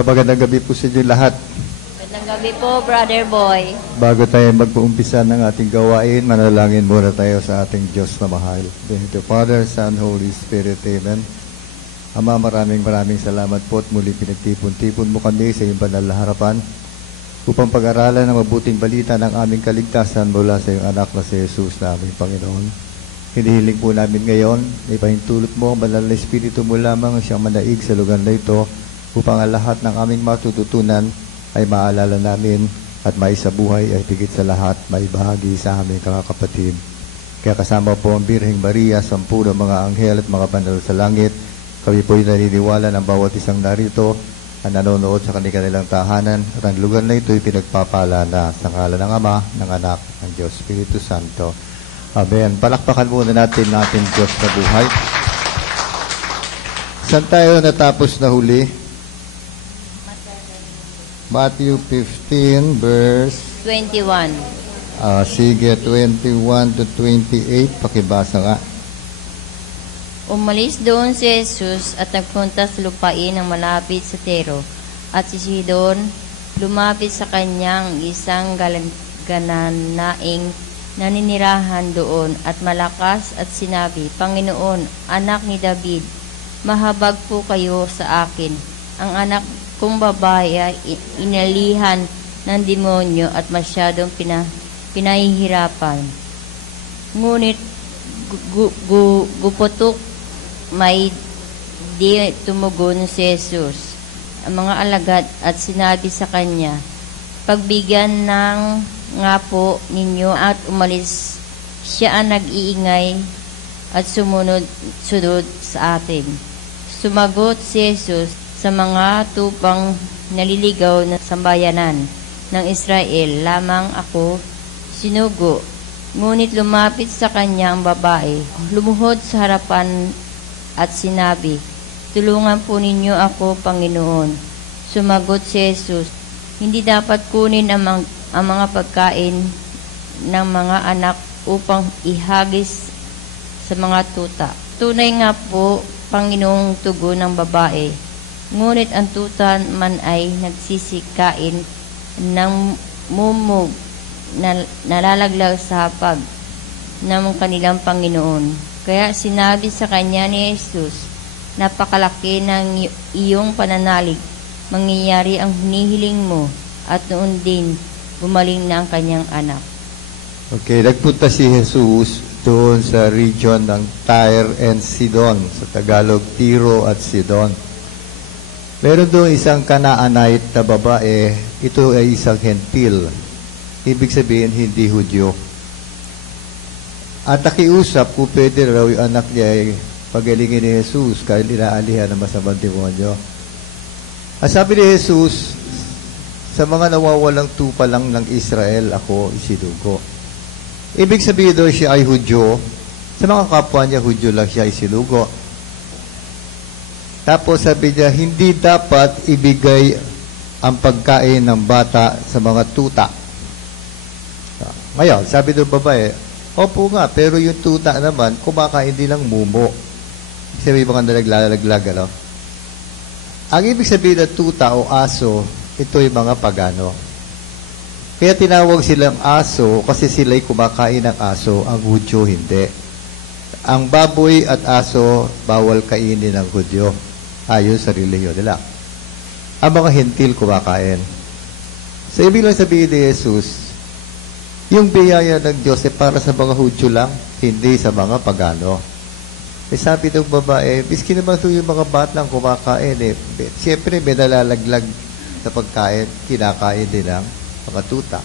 Magandang gabi po sa inyo lahat. Magandang gabi po, Brother Boy. Bago tayo mag-uumpisa ng ating gawain, manalangin muna tayo sa ating Diyos na mahal. In the Father, Son, Holy Spirit, Amen. Ama, maraming salamat po at muli pinagtipon-tipon mo kami sa iyong banal na harapan upang pag-aralan ang mabuting balita ng aming kaligtasan mula sa iyong anak na si Jesus na aming Panginoon. Hinihiling po namin ngayon, ipahintulot mo ang banal na Espiritu mo lamang siyang manaig sa lugar na ito upang ang lahat ng aming matututunan ay maalala namin at maisabuhay ay tigit sa lahat maibahagi sa aming kakapatid. Kaya kasama po ang Birheng Maria, sampu ng mga anghel at mga banal sa langit, kami po'y naniniwala ng bawat isang narito ang nanonood sa kanilang tahanan at ang lugar na ito'y pinagpapala na sa ngalan ng Ama, ng Anak, ng Diyos, Espiritu Santo. Amen. Palakpakan muna natin natin Diyos na buhay. Saan tayo natapos na huli? Matthew 15 verse 21. Sige, 21 to 28. Pakibasa nga. Umalis doon si Jesus at nagpunta sa lupain ng malapit sa Tiro. At si Sidon lumapit sa kanyang isang gananaing naninirahan doon at malakas at sinabi, Panginoon, anak ni David, mahabag po kayo sa akin. Ang anak kung babae ay inalihan ng demonyo at masyadong pinahihirapan. Ngunit guputok may di tumugon si Jesus ang mga alagad at sinabi sa kanya, Pagbigyan ng nga po ninyo at umalis. Siya ang nag-iingay at sumunod sa atin. Sumagot si Jesus, sa mga tupang naliligaw na sambayanan ng Israel, lamang ako sinugo. Ngunit lumapit sa kanya ang babae, lumuhod sa harapan at sinabi, Tulungan po ninyo ako, Panginoon. Sumagot si Jesus, Hindi dapat kunin ang mga pagkain ng mga anak upang ihagis sa mga tuta. Tunay nga po, Panginoong tugon ng babae. Ngunit ang tuta man ay nagsisikain ng mumog na nalalaglag sa hapag ng kanilang Panginoon. Kaya sinabi sa kanya ni Jesus, Napakalaki ng iyong pananalig, mangyayari ang hinihiling mo, at noon din gumaling na ang kanyang anak. Okay, nagpunta si Jesus doon sa region ng Tyre and Sidon, sa Tagalog, Tiro at Sidon. Meron doon isang Canaanite na babae, ito ay isang hentil. Ibig sabihin, hindi Hudyo. At nakiusap kung pwede raw yung anak niya ay pagalingin ni Jesus kahit inaalihan ng masamang demonyo. At sabi ni Jesus, sa mga nawawalang tupa lang ng Israel, ako isinugo. Ibig sabihin doon siya ay Hudyo. Sa mga kapwa niya, Hudyo lang siya isinugo. Tapos sabi niya, hindi dapat ibigay ang pagkain ng bata sa mga tuta. Ngayon, sabi ng babae, opo nga, pero yung tuta naman, kumakain din ng mumo. Sabi mga nalaglag, ano? Ang ibig sabihin ng tuta o aso, ito yung mga pagano. Kaya tinawag silang aso kasi sila'y kumakain ng aso, ang Hudyo hindi. Ang baboy at aso, bawal kainin ng Hudyo. Ayon sa relihiyon nila. Ang mga hentil kumakain. So, ibig lang sabihin ni Jesus, yung biyaya ng Diyos ay para sa mga Hudyo lang, hindi sa mga pagano. Eh, sabi ng babae, miski naman ito yung mga batang kumakain, siyempre may nalalaglag sa pagkain, kinakain din ng mga tuta.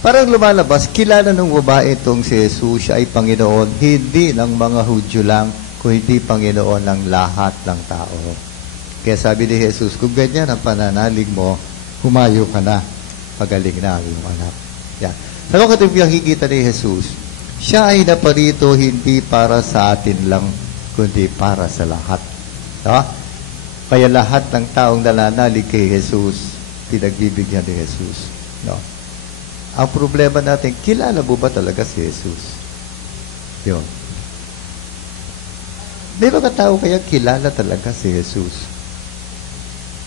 Parang lumalabas, kilala ng babae itong si Jesus, siya ay Panginoon, hindi ng mga Hudyo lang, kung hindi Panginoon ng lahat ng tao. Kaya sabi ni Jesus, kung ganyan ang pananalig mo, humayo ka na, pagaling na ang iyong anak. Yan. Sa mga nakikita ni Jesus, siya ay naparito hindi para sa atin lang, kundi para sa lahat. No? Kaya lahat ng taong nananalig kay Jesus, pinagbibigyan ni Jesus. No? Ang problema natin, kilala mo ba talaga si Jesus? Yun. May mga tao kaya kilala talaga si Jesus.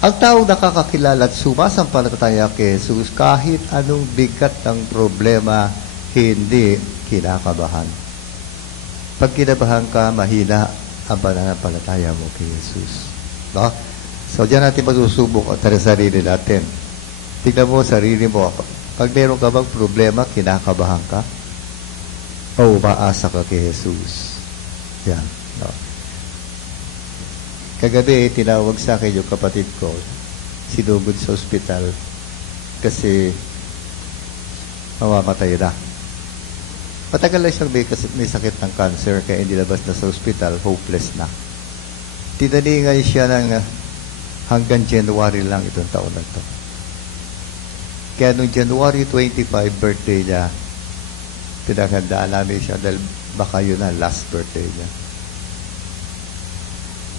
Ang taong nakakakilala at sumasampalataya kay Jesus, kahit anong bigat ng problema, hindi kinakabahan. Pag kinabahan ka, mahina ang pananampalataya mo kay Jesus. No? So, diyan natin masusubok ang sarili natin. Tignan mo sarili mo. Pag meron ka bang problema, kinakabahan ka? O umaasa ka kay Jesus? Yan. No? Kagabi, tinawag sa akin yung kapatid ko, sinugod sa ospital kasi mamamatay na. Matagal na siyang may sakit ng cancer kaya inilabas na sa ospital, hopeless na. Tinaningan siya ng hanggang January lang itong taon na ito. Kaya nung January 25 birthday niya, pinaghandaan namin siya dahil baka yun na last birthday niya.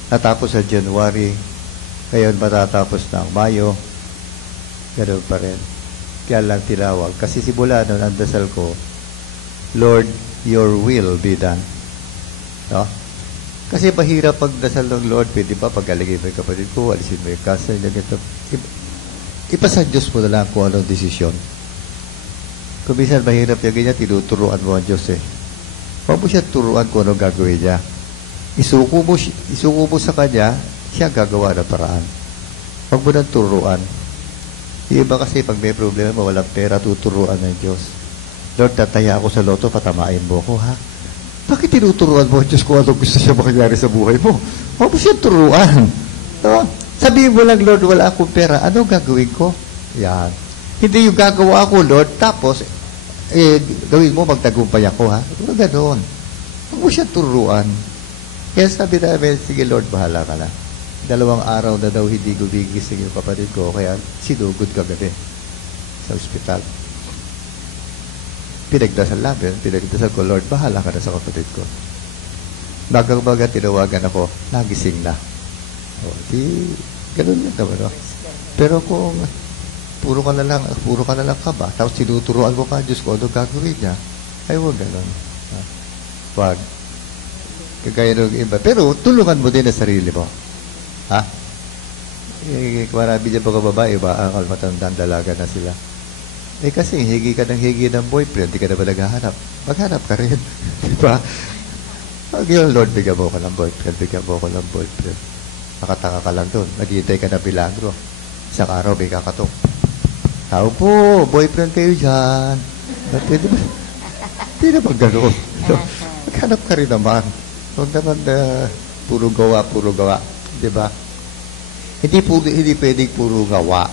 Natapos sa January, ngayon matatapos na ang Mayo, ganoon pa rin. Kaya lang tinawag. Kasi simula nun, ang dasal ko, Lord, your will be done. No? Kasi mahirap pagdasal ng Lord, pwede ba pagaligin mo yung kapatid ko, alisin mo yung cancer, ipasa Diyos mo na lang kung anong desisyon. Kung minsan mahirap yung ganyan, tinuturuan mo ang Diyos eh. Huwag mo siya turuan kung anong gagawin niya. Isuko mo sa Kanya, siya gagawa ng paraan. Huwag mo nang turuan. Yung iba kasi pag may problema, walang pera, tuturuan ng Diyos. Lord, tataya ako sa loto, patamain mo ko, ha? Bakit tinuturuan mo, Diyos, kung ano gusto siya mangyari sa buhay mo? Huwag mo siya turuan. No? Sabihin mo lang, Lord, wala akong pera. Ano gagawin ko? Yan. Hindi yung gagawa ako, Lord, tapos, gawin mo, magtagumpay ako, ha? Huwag ganoon. Huwag mo siya turuan. Kaya sabi namin, sige, Lord, bahala ka na. 2 araw na daw hindi gumigising yung kapatid ko, kaya sinugod kagabi sa ospital. Pinagdasal ko, Lord, bahala ka na sa kapatid ko. Bagang-baga, tinawagan ako, nagising na. O, di, ganun yun naman, no? Pero kung puro ka na lang ka ba, tapos tinuturuan mo ka, Diyos ko, ano gagawin niya? Ay, huwag ganun. Huwag. Kagaya ng iba. Pero, tulungan mo din ang sarili mo. Ha? Marami dyan mga babae, akal matandang dalaga na sila. Kasi higi ka ng boyfriend, di ka na ba naghahanap? Maghanap ka rin. Diba? Pag yun, Lord, bigyan mo ko ng boyfriend. Nakataka ka lang doon. Maghihintay ka na bilagro. Isang araw, may kakatok. Tao po, boyfriend kayo dyan. Hindi naman gano'n. Maghanap ka rin naman. Huwag naman puro gawa. Diba? Hindi pwedeng puro gawa.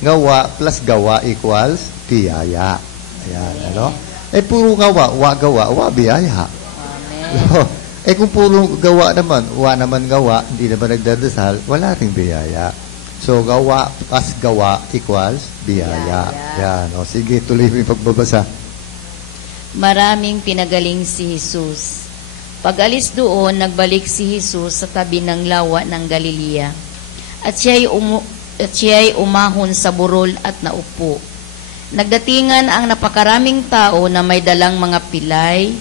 Ngawa plus gawa equals biyaya. Ayan, ano? Puro gawa, biyaya. Amen. Kung puro gawa naman, gawa, hindi naman nagdadasal, wala ring biyaya. So, gawa plus gawa equals biyaya. Ayan, o, sige, tuloy mo yung pagbabasa. Maraming pinagaling si Jesus. Pag-alis doon, nagbalik si Jesus sa tabi ng lawa ng Galilea. At siya'y umahon sa burol at naupo. Nagdatingan ang napakaraming tao na may dalang mga pilay,